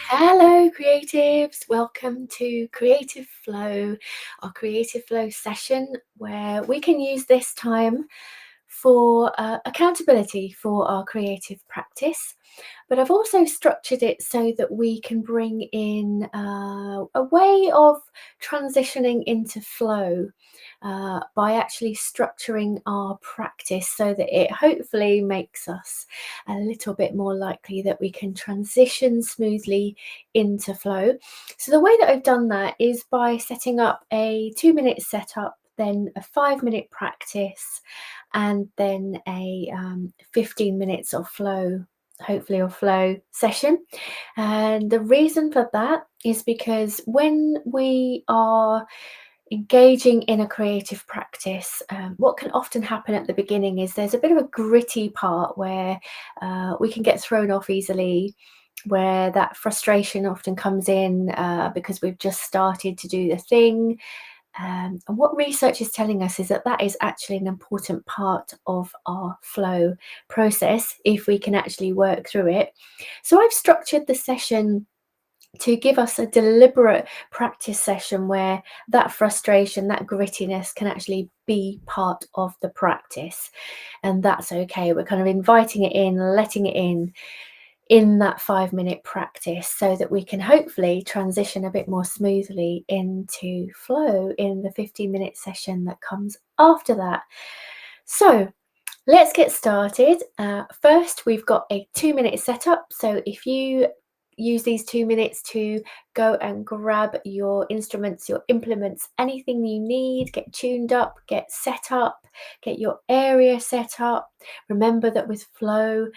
Hello, creatives. Welcome to Creative Flow, our Creative Flow session where we can use this time for accountability for our creative practice. But I've also structured it so that we can bring in a way of transitioning into flow by actually structuring our practice so that it hopefully makes us a little bit more likely that we can transition smoothly into flow. So, the way that I've done that is by setting up a 2-minute setup, then a 5-minute practice, and then a 15 minutes of flow, hopefully, or flow session. And the reason for that is because when we are engaging in a creative practice, what can often happen at the beginning is there's a bit of a gritty part where we can get thrown off easily, where that frustration often comes in because we've just started to do the thing. And what research is telling us is that that is actually an important part of our flow process if we can actually work through it. So I've structured the session to give us a deliberate practice session where that frustration, that grittiness can actually be part of the practice. And that's okay. We're kind of inviting it in, letting it in that 5-minute practice so that we can hopefully transition a bit more smoothly into flow in the 15-minute session that comes after that. So let's get started. First, we've got a 2-minute setup. So if you use these 2 minutes to go and grab your instruments, your implements, anything you need, get tuned up, get set up, get your area set up. Remember that with flow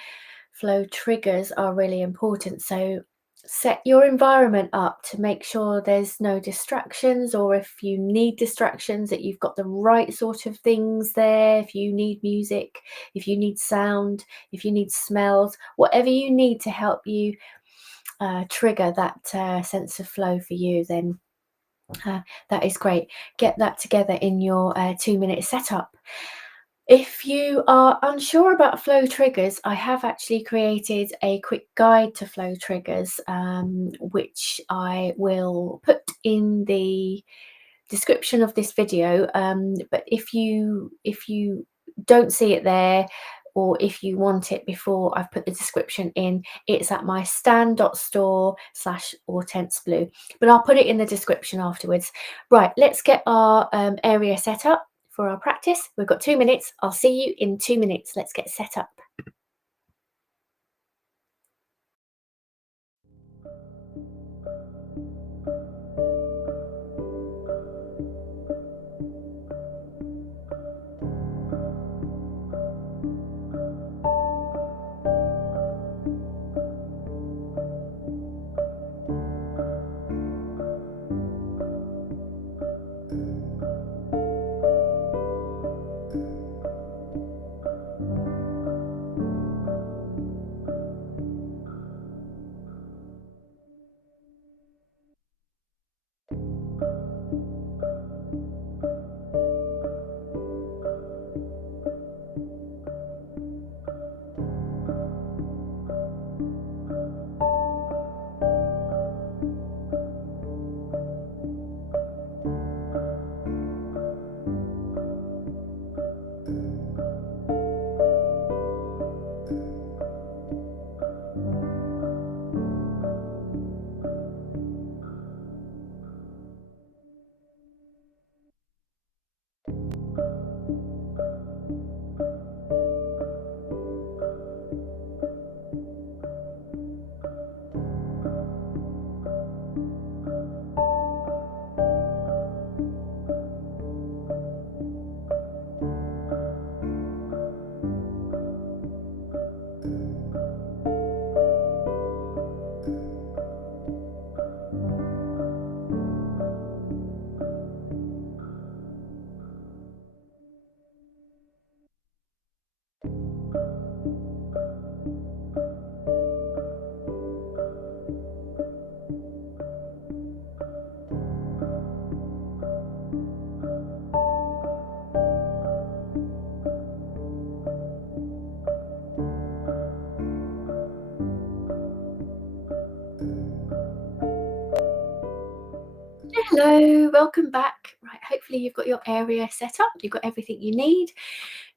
triggers are really important. So set your environment up to make sure there's no distractions, or if you need distractions, that you've got the right sort of things there. If you need music, if you need sound, if you need smells, whatever you need to help you trigger that sense of flow for you, then that is great. Get that together in your 2-minute setup. If you are unsure about flow triggers, I have actually created a quick guide to flow triggers, which I will put in the description of this video. But if you don't see it there, or if you want it before I've put the description in, it's at my stan.store/hortenseblue. But I'll put it in the description afterwards. Right, let's get our area set up for our practice. We've got 2 minutes. I'll see you in 2 minutes. Let's get set up. Hello, welcome back. Right, hopefully you've got your area set up, you've got everything you need.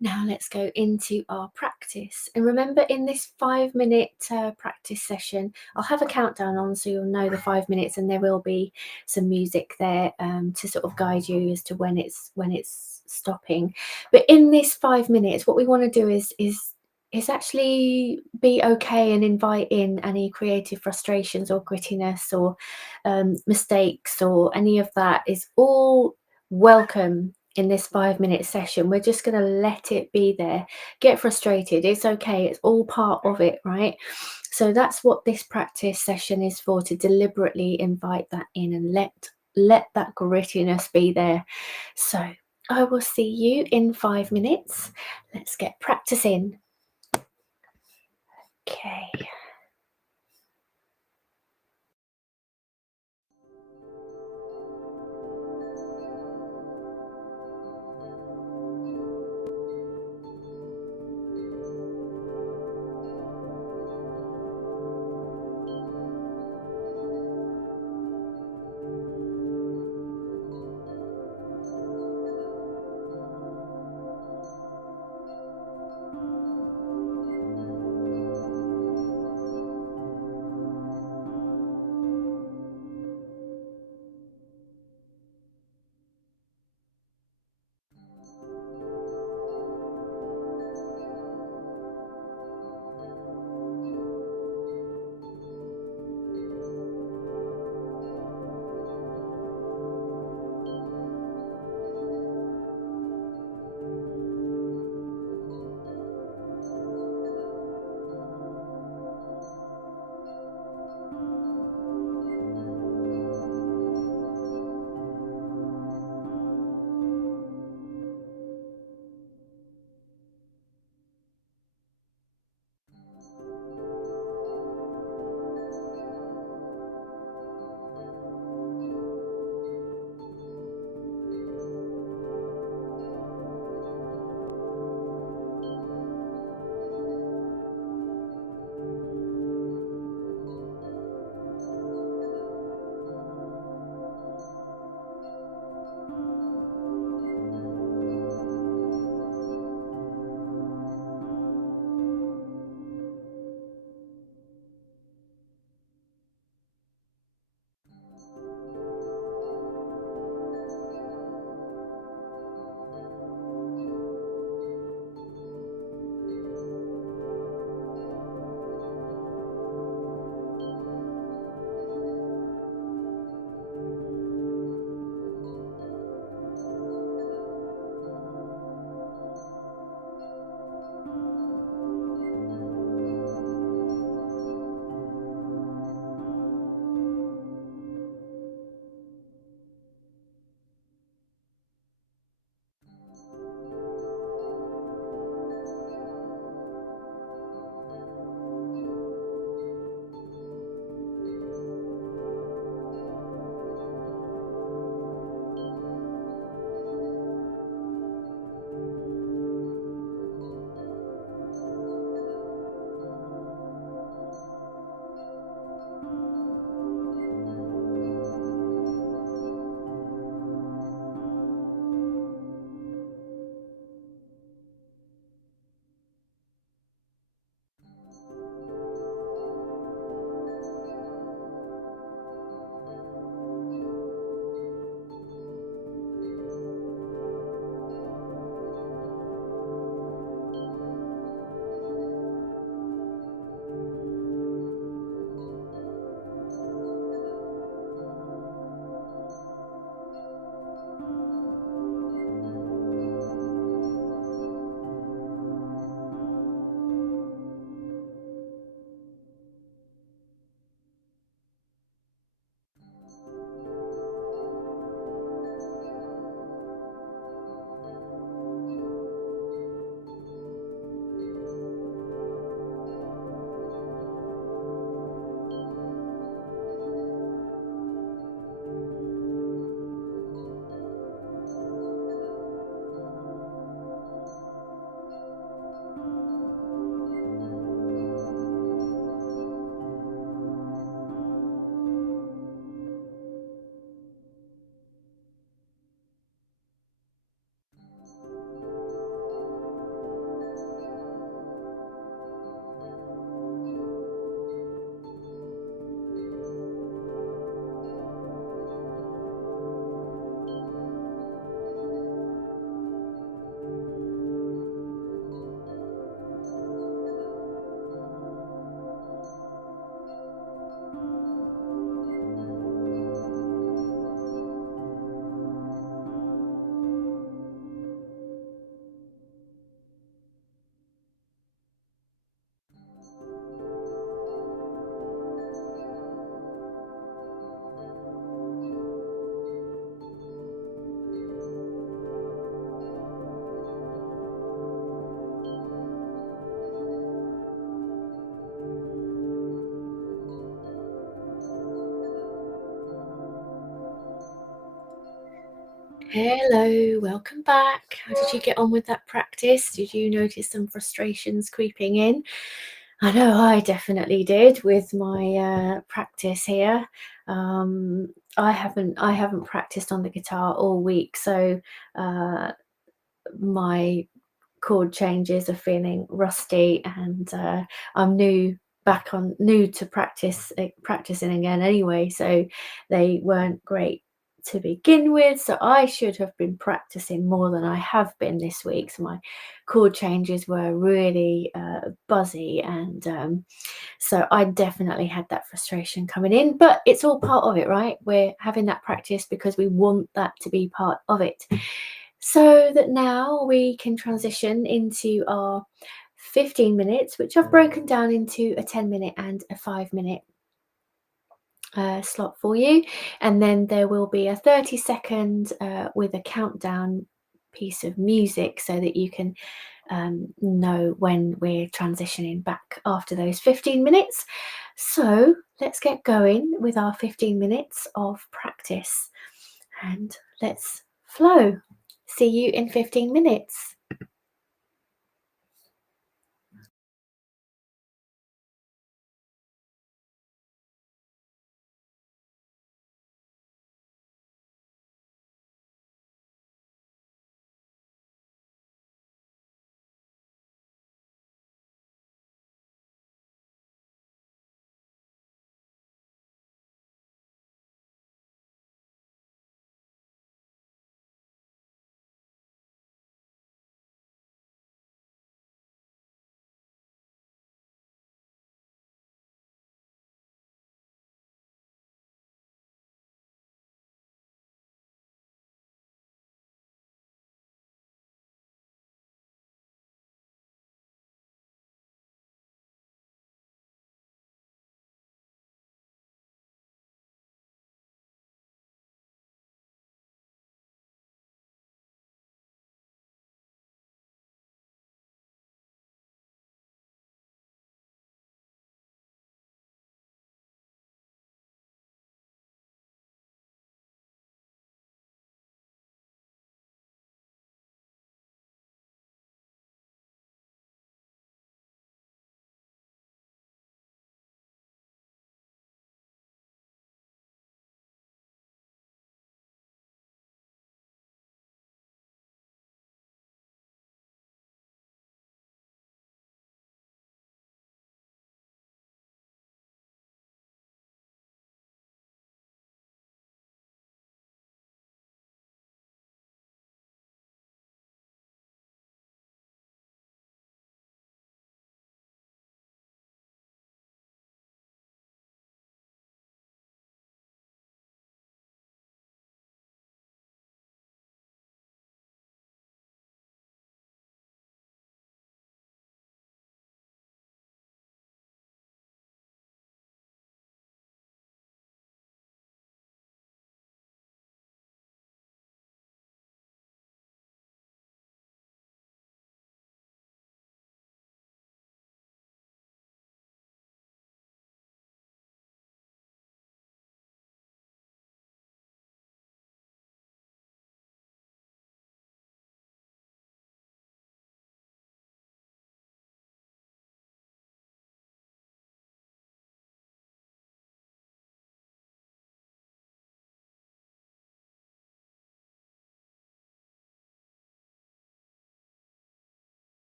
Now let's go into our practice. And remember, in this 5 minute practice session, I'll have a countdown on so you'll know the 5 minutes, and there will be some music there to sort of guide you as to when it's stopping. But in this 5 minutes, what we want to do is actually be okay and invite in any creative frustrations or grittiness or mistakes or any of that is all welcome in this 5 minute session. We're just going to let it be there. Get frustrated. It's okay. It's all part of it, right? So that's what this practice session is for, to deliberately invite that in and let that grittiness be there. So I will see you in 5 minutes. Let's get practicing. Okay. Hello, welcome back. How did you get on with that practice? Did you notice some frustrations creeping in? I know I definitely did with my practice here. I haven't practiced on the guitar all week, so uh, my chord changes are feeling rusty, and I'm new to practicing again anyway, so they weren't great to begin with. So I should have been practicing more than I have been this week. So my chord changes were really buzzy, and so I definitely had that frustration coming in, but it's all part of it, right? We're having that practice because we want that to be part of it. So that now we can transition into our 15 minutes, which I've broken down into a 10-minute and a 5-minute slot for you. And then there will be a 30-second with a countdown piece of music so that you can know when we're transitioning back after those 15 minutes. So let's get going with our 15 minutes of practice and let's flow. See you in 15 minutes.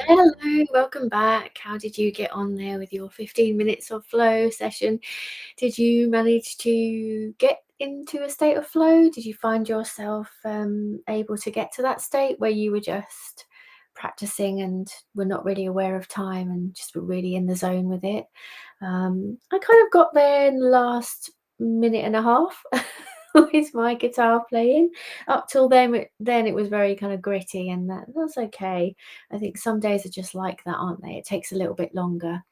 Hello, welcome back. How did you get on there with your 15 minutes of flow session? Did you manage to get into a state of flow? Did you find yourself able to get to that state where you were just practicing and were not really aware of time and just were really in the zone with it? I kind of got there in the last minute and a half with my guitar playing. Up till then it was very kind of gritty, and that's okay. I think some days are just like that, aren't they? It takes a little bit longer.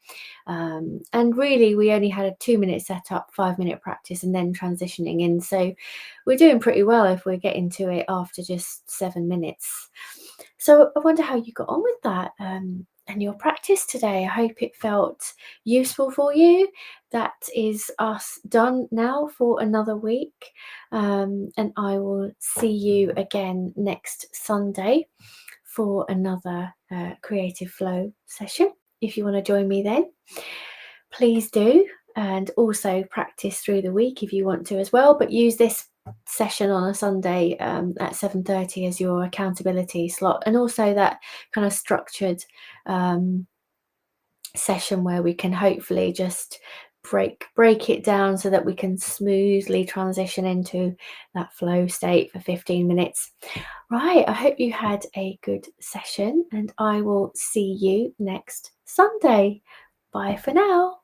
And really, we only had a 2-minute setup, 5-minute practice, and then transitioning in. So we're doing pretty well if we're getting to it after just 7 minutes. So I wonder how you got on with that and your practice today. I hope it felt useful for you. That is us done now for another week. And I will see you again next Sunday for another creative flow session. If you want to join me then, please do. And also practice through the week if you want to as well. But use this session on a Sunday at 7:30 as your accountability slot, and also that kind of structured session where we can hopefully just break it down so that we can smoothly transition into that flow state for 15 minutes. Right, I hope you had a good session, and I will see you next Sunday. Bye for now.